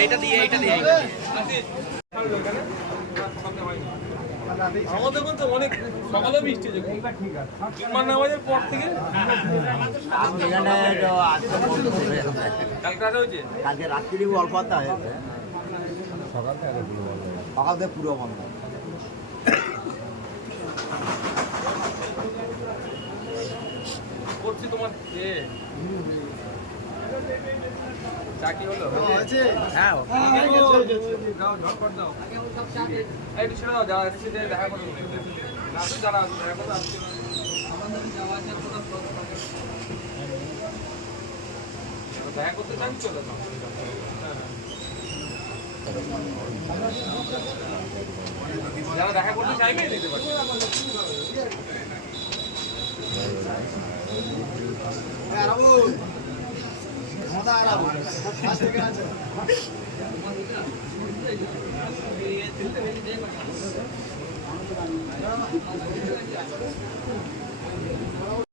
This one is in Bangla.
এইটা দিয়ে আমাদের তো অনেক সকালে বৃষ্টি বিমান নামাজের পর থেকে কালকে রাত্রি অল্প হয়েছে, সকাল থেকে পুরো বন্ধ। করছি তোমার চাকরি হলো হ্যাঁ একটু ছেড়ে দাও, যারা এসেছে দেখা করো যারা দেখা করো দেখা করতে চান চলে যাও। যারা দেখা করতে চাইবে দিতে পারবে।